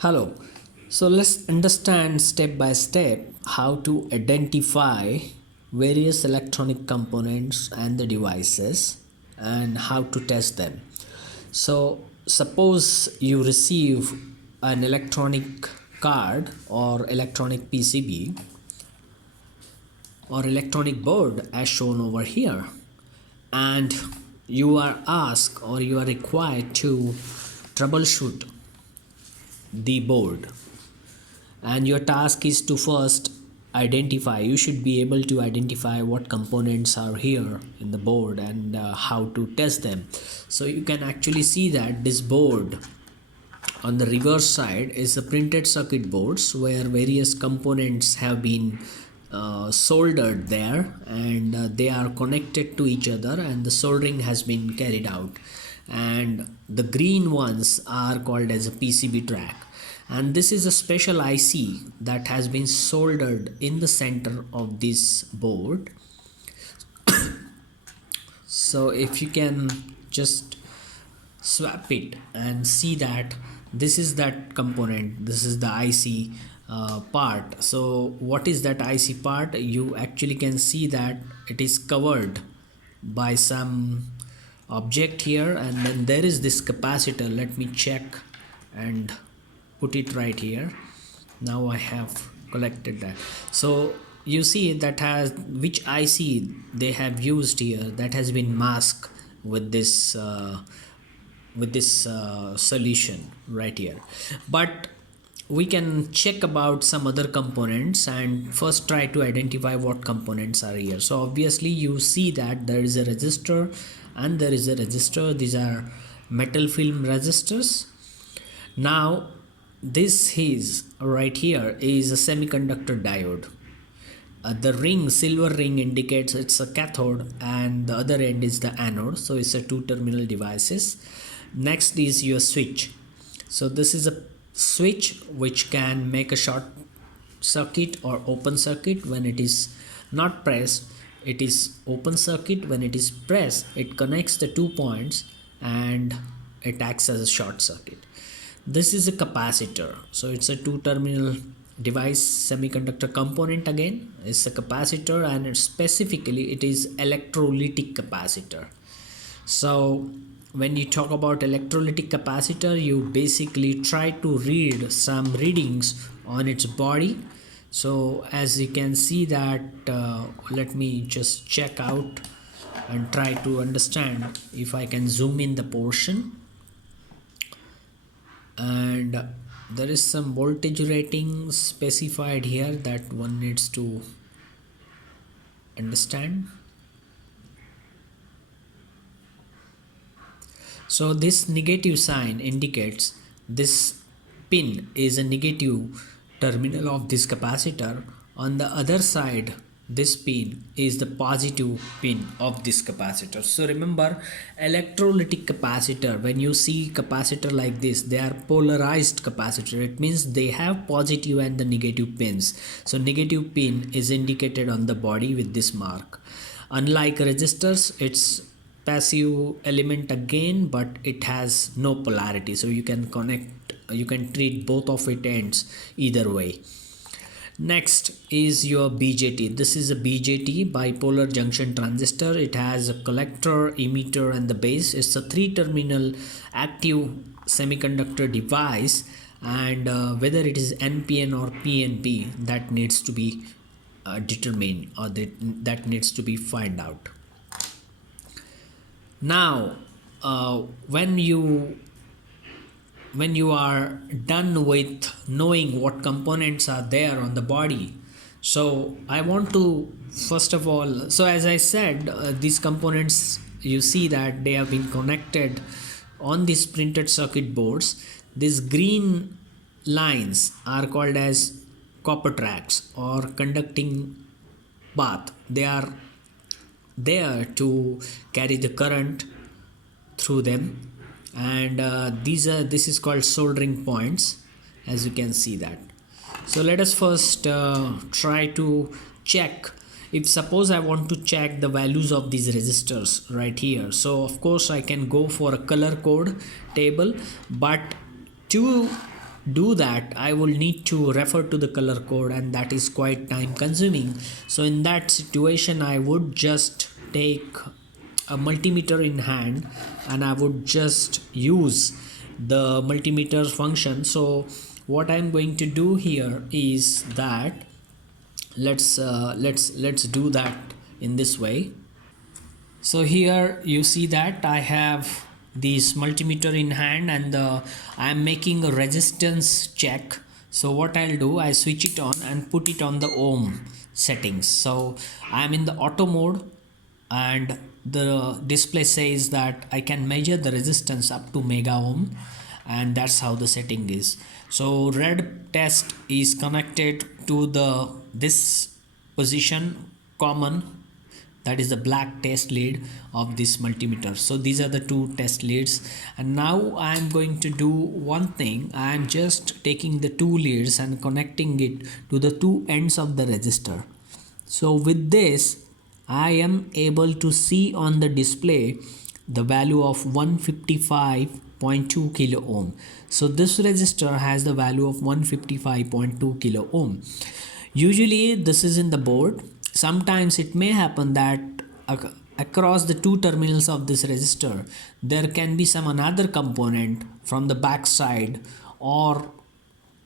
Hello. So let's understand step by step how to identify various electronic components and the devices and how to test them. So suppose you receive an electronic card or electronic PCB or electronic board as shown over here, and you are asked or you are required to troubleshoot the board, and your task is to first identify. You should be able to identify what components are here in the board and how to test them. So you can actually see that this board on the reverse side is a printed circuit boards where various components have been soldered there, and they are connected to each other and the soldering has been carried out, and the green ones are called as a PCB track, and this is a special IC that has been soldered in the center of this board. So if you can just swap it and see that this is that component, this is the IC part. So what is that IC part? You actually can see that it is covered by some object here, and then there is this capacitor. Let me check and put it right here. Now I have collected that. So you see that has which IC they have used here, that has been masked with this solution right here. But we can check about some other components and first try to identify what components are here. So obviously you see that there is a resistor and there is a resistor. These are metal film resistors. Now this is right here is a semiconductor diode. The ring, silver ring, indicates it's a cathode and the other end is the anode, so it's a two terminal devices. Next is your switch. So this is a switch which can make a short circuit or open circuit. When it is not pressed, it is open circuit. When it is pressed, it connects the 2 points and it acts as a short circuit. This is a capacitor, so it's a two terminal device, semiconductor component. Again, it's a capacitor, and specifically it is electrolytic capacitor. So when you talk about electrolytic capacitor, you basically try to read some readings on its body. So as you can see that let me just check out and try to understand if I can zoom in the portion. And there is some voltage rating specified here that one needs to understand. So this negative sign indicates this pin is a negative terminal of this capacitor. On the other side, this pin is the positive pin of this capacitor. So remember, electrolytic capacitor, when you see capacitor like this, they are polarized capacitor. It means they have positive and the negative pins. So negative pin is indicated on the body with this mark. Unlike resistors, it's passive element again, but it has no polarity, so you can treat both of it ends either way. Next is your BJT. This is a BJT, bipolar junction transistor. It has a collector, emitter and the base. It's a 3-terminal active semiconductor device, and whether it is NPN or PNP, that needs to be determined, or that needs to be find out. Now when you are done with knowing what components are there on the body, so I want to first of all, so as I said, these components, you see that they have been connected on these printed circuit boards. These green lines are called as copper tracks or conducting path. They are there to carry the current through them, and this is called soldering points, as you can see that. So let us first try to check. If suppose I want to check the values of these resistors right here, so of course I can go for a color code table, but to do that, I will need to refer to the color code, and that is quite time consuming. So in that situation, I would just take a multimeter in hand and I would just use the multimeter function. So what I'm going to do here is that let's do that in this way. So here you see that I have this multimeter in hand, and I am making a resistance check. So what I'll do, I switch it on and put it on the ohm settings. So I am in the auto mode, and the display says that I can measure the resistance up to mega ohm, and that's how the setting is. So red test is connected to the this position common, that is the black test lead of this multimeter. So these are the two test leads, and now I am going to do one thing. I am just taking the two leads and connecting it to the two ends of the resistor. So with this I am able to see on the display the value of 155.2 kilo ohm. So this resistor has the value of 155.2 kilo ohm. Usually this is in the board. Sometimes it may happen that across the two terminals of this resistor there can be some another component from the back side or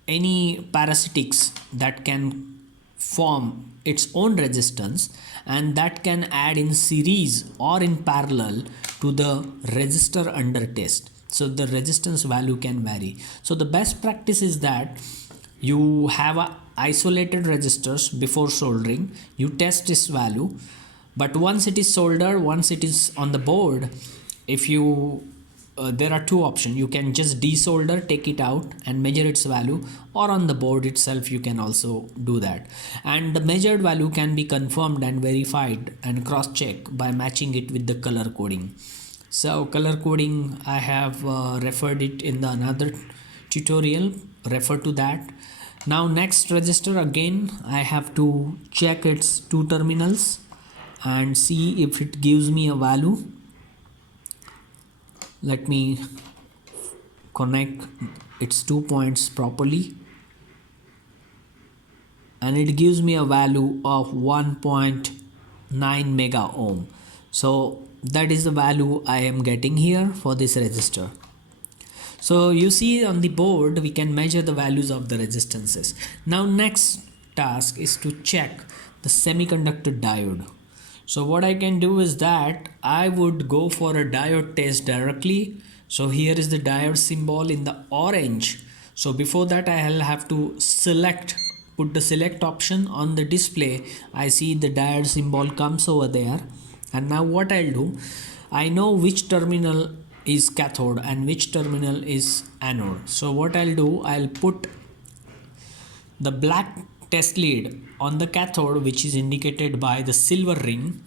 any parasitics that can form its own resistance, and that can add in series or in parallel to the resistor under test. So the resistance value can vary. So the best practice is that you have isolated resistors before soldering, you test its value, but once it is soldered, once it is on the board, if you there are two options. You can just desolder, take it out and measure its value, or on the board itself you can also do that, and the measured value can be confirmed and verified and cross-checked by matching it with the color coding. So color coding, I have referred it in the another tutorial, refer to that. Now next resistor, again I have to check its two terminals and see if it gives me a value. Let me connect its 2 points properly, and it gives me a value of 1.9 mega ohm. So that is the value I am getting here for this resistor. So you see on the board we can measure the values of the resistances. Now next task is to check the semiconductor diode. So what I can do is that I would go for a diode test directly. So here is the diode symbol in the orange. So before that I'll have to put the select option on the display. I see the diode symbol comes over there, and now what I'll do, I know which terminal is cathode and which terminal is anode. So what I'll do, I'll put the black test lead on the cathode, which is indicated by the silver ring,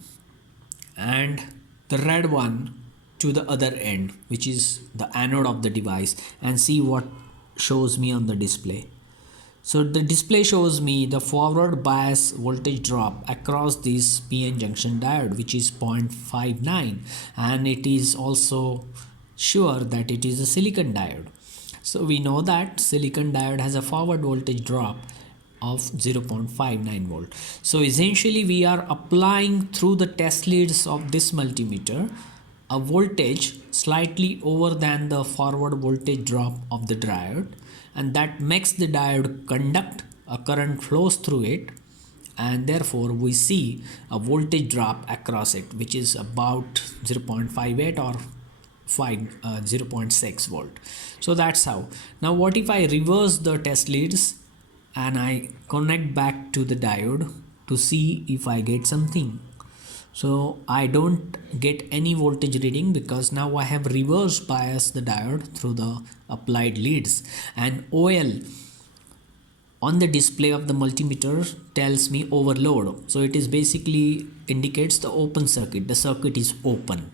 and the red one to the other end, which is the anode of the device, and see what shows me on the display. So the display shows me the forward bias voltage drop across this PN junction diode, which is 0.59, and it is also sure that it is a silicon diode. So we know that silicon diode has a forward voltage drop of 0.59 volt. So essentially we are applying through the test leads of this multimeter a voltage slightly over than the forward voltage drop of the diode, and that makes the diode conduct, a current flows through it, and therefore we see a voltage drop across it, which is about 0.58 or 0.6 volt. So that's how. Now what if I reverse the test leads and I connect back to the diode to see if I get something? So I don't get any voltage reading because now I have reverse biased the diode through the applied leads, and OL on the display of the multimeter tells me overload. So it is basically indicates the open circuit. The circuit is open.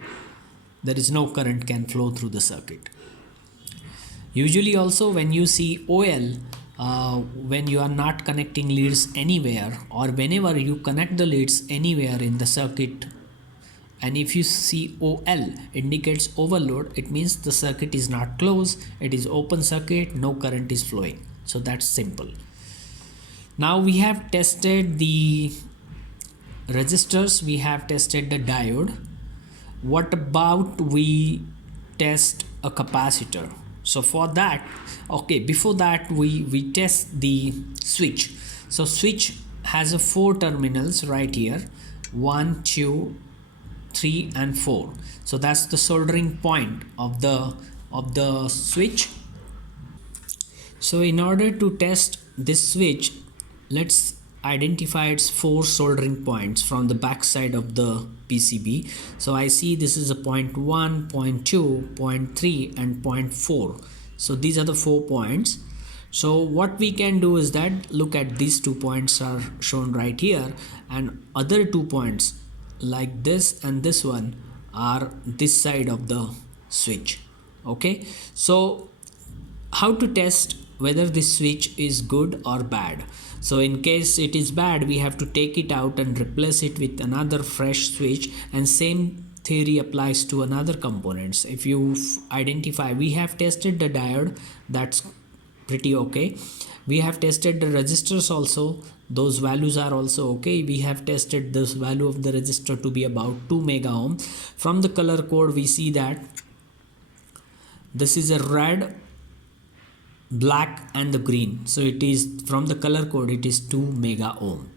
There is no current can flow through the circuit. Usually also when you see OL, when you are not connecting leads anywhere, or whenever you connect the leads anywhere in the circuit And if you see OL indicates overload, it means the circuit is not closed, it is open circuit, no current is flowing. So that's simple. Now we have tested the resistors, we have tested the diode. What about we test a capacitor? So for that, okay, before that we test the switch. So switch has a 4 terminals right here, 1 2 3 and 4. So that's the soldering point of the switch. So in order to test this switch, let's identify its 4 soldering points from the back side of the PCB. So I see this is a point 1, point 2, point 3 and point 4. So these are the 4 points. So what we can do is that look at these 2 points are shown right here, and other 2 points like this and this one are this side of the switch. Okay, so how to test whether this switch is good or bad? So in case it is bad, we have to take it out and replace it with another fresh switch, and same theory applies to another components. If you identify, we have tested the diode, that's pretty okay. We have tested the resistors also, those values are also okay. We have tested this value of the resistor to be about 2 mega ohm. From the color code we see that this is a red, black and the green, so it is from the color code it is 2 mega ohm.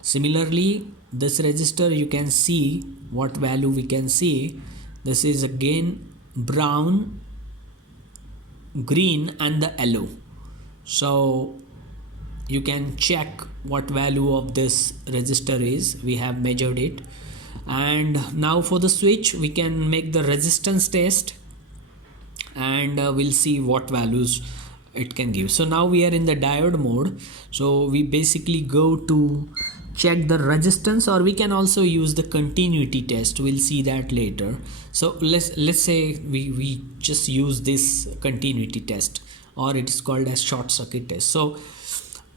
Similarly, this resistor, you can see what value we can see. This is again brown, green and the yellow. So you can check what value of this resistor is. We have measured it. And now for the switch, we can make the resistance test, and we'll see what values it can give. So now we are in the diode mode, so we basically go to check the resistance, or we can also use the continuity test. We'll see that later. So let's say we just use this continuity test, or it is called as short circuit test. So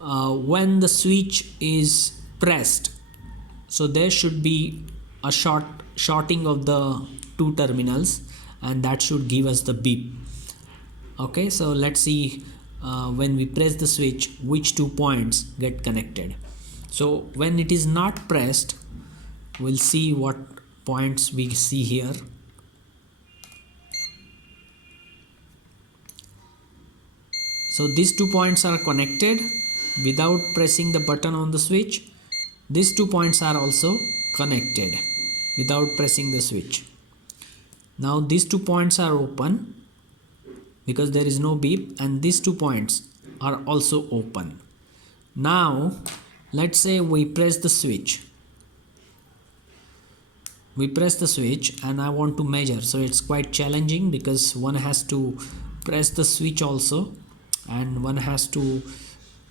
when the switch is pressed, so there should be a shorting of the 2 terminals, and that should give us the beep. Okay, so let's see when we press the switch which 2 points get connected. So when it is not pressed, we'll see what points we see here. So these 2 points are connected without pressing the button on the switch. These 2 points are also connected without pressing the switch. Now these 2 points are open because there is no beep, and these 2 points are also open. Now let's say we press the switch. We press the switch and I want to measure. So it's quite challenging because one has to press the switch also, and one has to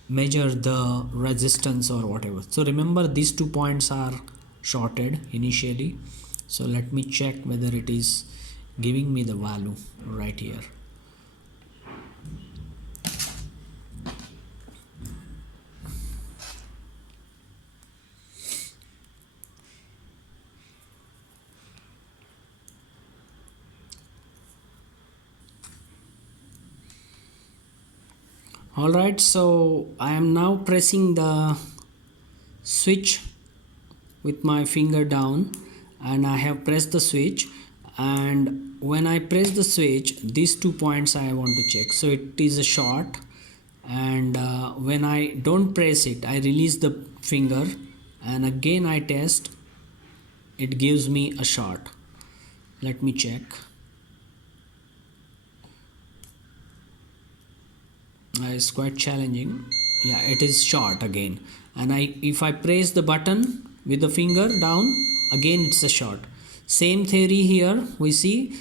measure the resistance or whatever. So remember, these 2 points are shorted initially. So let me check whether it is giving me the value right here. Alright, so I am now pressing the switch with my finger down, and I have pressed the switch, and when I press the switch, these 2 points I want to check. So it is a short, and when I don't press it, I release the finger and again I test, it gives me a short. Let me check. It's quite challenging. Yeah, it is short again, and if I press the button with the finger down, again it's a short. Same theory here. We see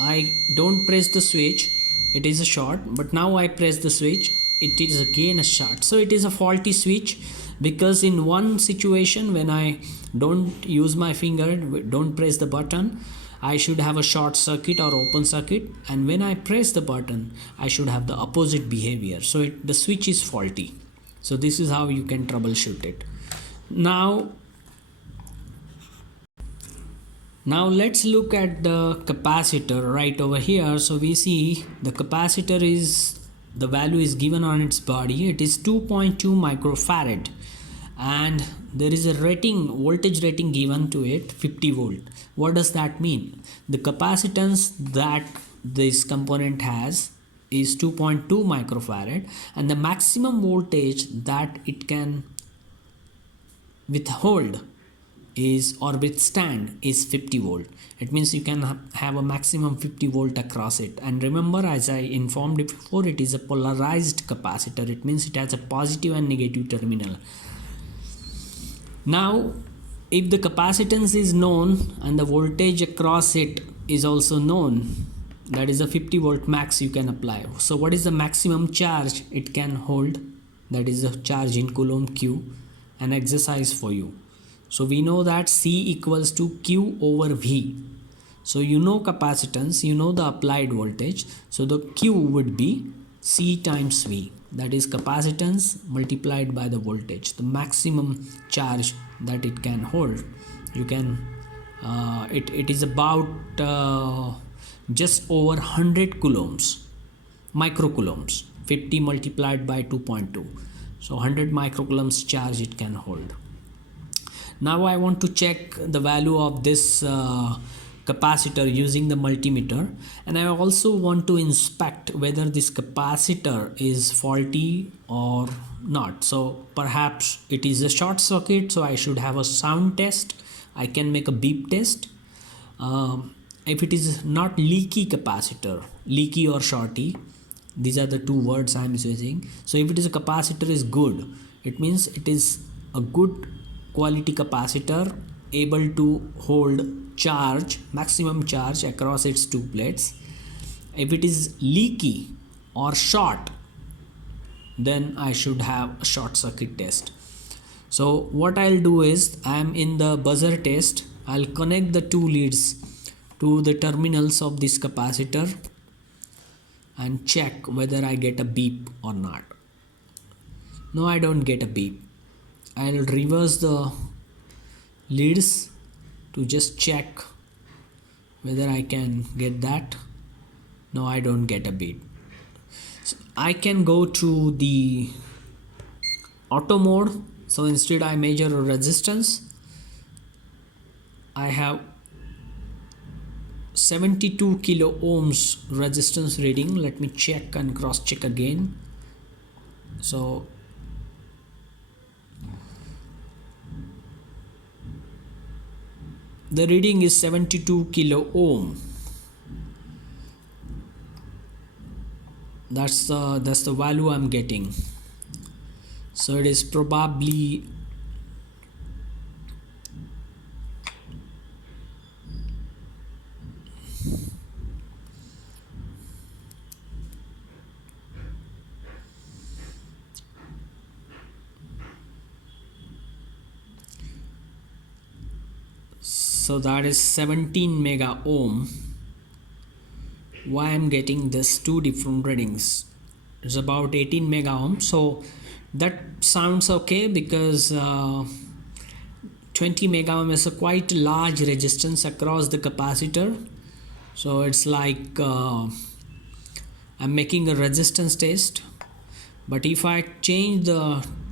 I don't press the switch, it is a short, but now I press the switch, it is again a short. So it is a faulty switch, because in one situation when I don't use my finger, don't press the button, I should have a short circuit or open circuit, and when I press the button I should have the opposite behavior. So the switch is faulty. So this is how you can troubleshoot it. Now Now let's look at the capacitor right over here. So we see the capacitor is, the value is given on its body. It is 2.2 microfarad, and there is a rating, voltage rating given to it, 50 volt. What does that mean? The capacitance that this component has is 2.2 microfarad, and the maximum voltage that it can withhold is, or withstand, is 50 volt. It means you can have a maximum 50 volt across it. And remember, as I informed you before, it is a polarized capacitor. It means it has a positive and negative terminal. Now if the capacitance is known and the voltage across it is also known, that is a 50 volt max you can apply. So what is the maximum charge it can hold? That is the charge in Coulomb Q. An exercise for you. So we know that C equals to Q over V. So you know capacitance, you know the applied voltage. So the Q would be C times V. That is capacitance multiplied by the voltage, the maximum charge that it can hold. You can, it is about just over 100 coulombs, microcoulombs. 50 multiplied by 2.2. So 100 microcoulombs charge it can hold. Now I want to check the value of this capacitor using the multimeter, and I also want to inspect whether this capacitor is faulty or not. So perhaps it is a short circuit, so I should have a sound test. I can make a beep test. If it is not leaky capacitor, leaky or shorty, these are the two words I am using. So if it is a capacitor is good, it means it is a good quality capacitor, able to hold charge, maximum charge across its two plates. If it is leaky or short, then I should have a short circuit test. So what I'll do is, I am in the buzzer test. I'll connect the two leads to the terminals of this capacitor and check whether I get a beep or not. No, I don't get a beep. I'll reverse the leads to just check whether I can get that. No, I don't get a beep. So I can go to the auto mode. So instead I measure a resistance. I have 72 kilo ohms resistance reading. Let me check and cross check again. So the reading is 72 kilo ohm. That's the value I'm getting. So it is probably so that is 17 mega ohm. Why I'm getting this two different readings? It's about 18 mega ohm. So that sounds okay, because 20 mega ohm is a quite large resistance across the capacitor. So it's like I'm making a resistance test. But if I change the